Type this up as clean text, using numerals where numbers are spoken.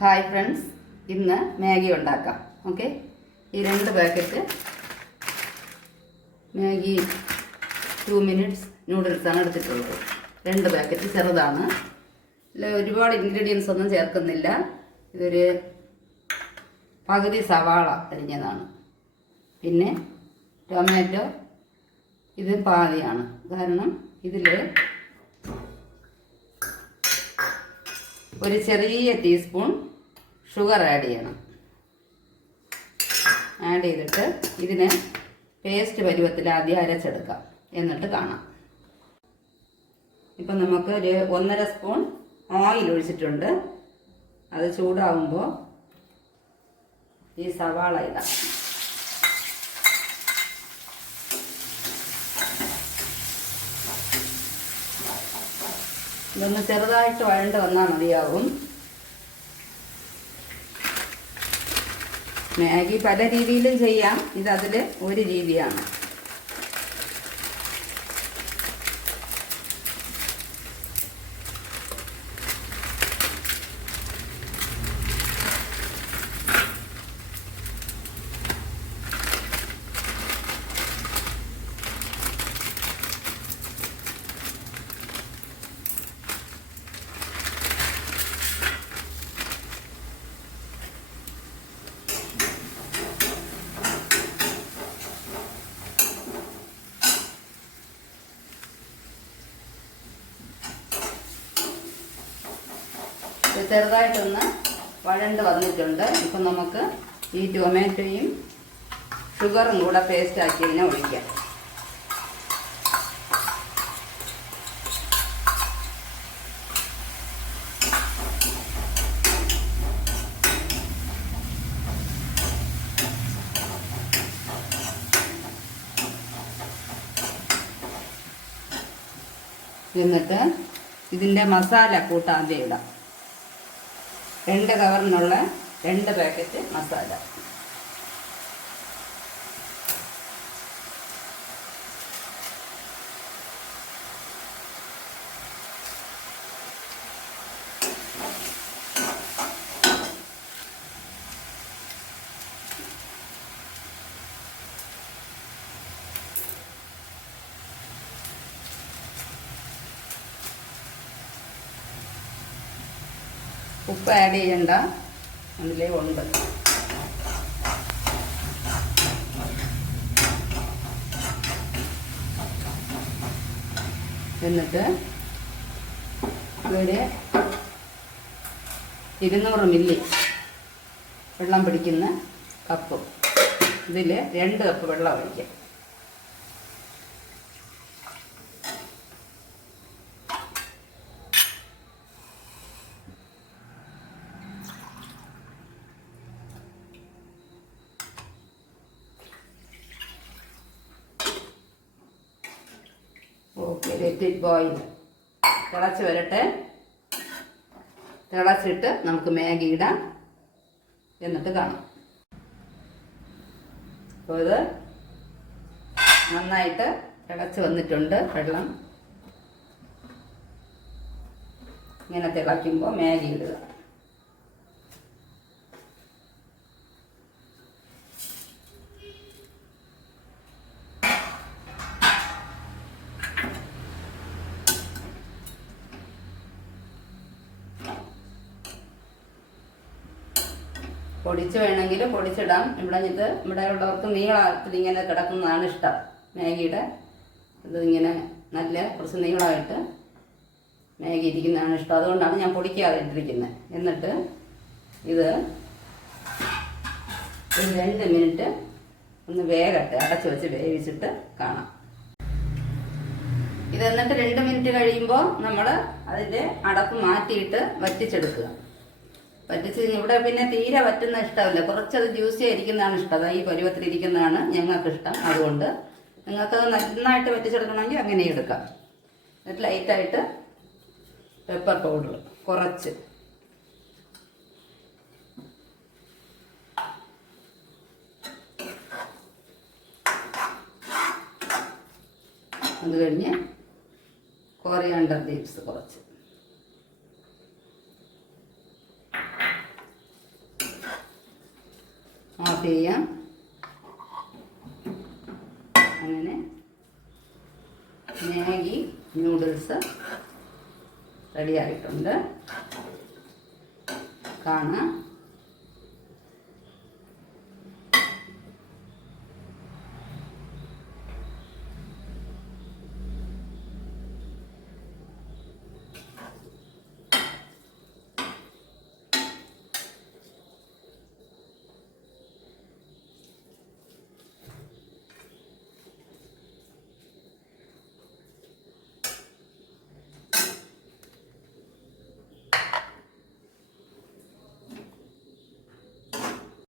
Hi friends, ഇന്ന് Maggi ഉണ്ടാക്കാം. Okay, ഈ 2 പാക്കറ്റ് മാഗി 2 മിനിറ്റ്സ് നൂഡിൽസാണ് എടുത്തിട്ടുള്ളത്. 2 പാക്കറ്റ് ചെറുതാണ്. ഇതിൽ ഒരുപാട് ഇൻഗ്രീഡിയൻസ് ഒന്നും ചേർക്കുന്നില്ല. ഇതൊരു പകുതി സവാള അരിഞ്ഞതാണ്, പിന്നെ ടൊമാറ്റോ ഇത് പാതിയാണ്. കാരണം ഇതിൽ ഒരു ചെറിയ ടീസ്പൂൺ ഷുഗർ ആഡ് ചെയ്യണം. ആഡ് ചെയ്തിട്ട് ഇതിനെ പേസ്റ്റ് പരുവത്തിൽ ആദ്യം അരച്ചെടുക്കാം, എന്നിട്ട് കാണാം. ഇപ്പം നമുക്ക് ഒരു 1.5 സ്പൂൺ ഓയിൽ ഒഴിച്ചിട്ടുണ്ട്. അത് ചൂടാവുമ്പോൾ ഈ സവാള ഇടാം. ഇതൊന്ന് ചെറുതായിട്ട് വഴണ്ട് വന്നാൽ മതിയാവും. മാഗി പല രീതിയിലും ചെയ്യാം, ഇതതിൽ ഒരു രീതിയാണ്. ചെറുതായിട്ടൊന്ന് വഴണ്ട് വന്നിട്ടുണ്ട്. ഇപ്പം നമുക്ക് ഈ ടൊമാറ്റോയും ഷുഗറും കൂടെ പേസ്റ്റ് ആക്കിയതിനെ ഒഴിക്കാം. എന്നിട്ട് ഇതിൻ്റെ മസാല കൂട്ടാതെ ഇടാം. 2 കവറിനുള്ള 2 പാക്കറ്റ് മസാല. ഉപ്പ് ആഡ് ചെയ്യണ്ട, അതിലേ ഉണ്ട്. എന്നിട്ട് ഇവിടെ 200 മില്ലി വെള്ളം പിടിക്കുന്ന കപ്പ്, ഇതിൽ 2 കപ്പ് വെള്ളം ഒഴിക്കാം. Okay, let it boil. തിളച്ച് വരട്ടെ. തിളച്ചിട്ട് നമുക്ക് മാഗി ഇടാം, എന്നിട്ട് കാണാം. അപ്പോൾ ഇത് നന്നായിട്ട് തിളച്ച് വന്നിട്ടുണ്ട്. വെള്ളം ഇങ്ങനെ തിളയ്ക്കുമ്പോൾ മാഗി ഇടുക. പൊടിച്ച് വേണമെങ്കിൽ പൊടിച്ചിടാം. ഇവിടെ ഉള്ളവർക്ക് നീളത്തിൽ ഇങ്ങനെ കിടക്കുന്നതാണ് ഇഷ്ടം. മാഗിയുടെ ഇതിങ്ങനെ നല്ല കുറച്ച് നീളമായിട്ട് മാഗി ഇരിക്കുന്നതാണ് ഇഷ്ടം. അതുകൊണ്ടാണ് ഞാൻ പൊടിക്കാതെ ഇട്ടിരിക്കുന്നത്. എന്നിട്ട് ഇത് ഒരു 2 മിനിറ്റ് ഒന്ന് വേഗട്ടെ, അടച്ച് വെച്ച് വേവിച്ചിട്ട് കാണാം. ഇത് എന്നിട്ട് 2 മിനിറ്റ് കഴിയുമ്പോൾ നമ്മൾ അതിൻ്റെ അടപ്പ് മാറ്റിയിട്ട് വറ്റിച്ചെടുക്കുക. വറ്റിച്ച് ഇവിടെ പിന്നെ തീരെ വറ്റുന്ന ഇഷ്ടമില്ല, കുറച്ചത് ജ്യൂസി ആയിരിക്കുന്നതാണ് ഇഷ്ടം. ഈ പരുവത്തിലിരിക്കുന്നതാണ് ഞങ്ങൾക്ക് ഇഷ്ടം. അതുകൊണ്ട് നിങ്ങൾക്കത് നന്നായിട്ട് വറ്റിച്ചെടുക്കണമെങ്കിൽ അങ്ങനെ എടുക്കാം. എന്നിട്ട് ലൈറ്റായിട്ട് പെപ്പർ പൗഡർ കുറച്ച്, അത് കഴിഞ്ഞ് കൊറിയാണ്ടർ ലീവ്സ് കുറച്ച്, ഓഫ് ചെയ്യാം. അങ്ങനെ മാഗി നൂഡിൽസ് റെഡി ആയിട്ടുണ്ട്. കാണാം.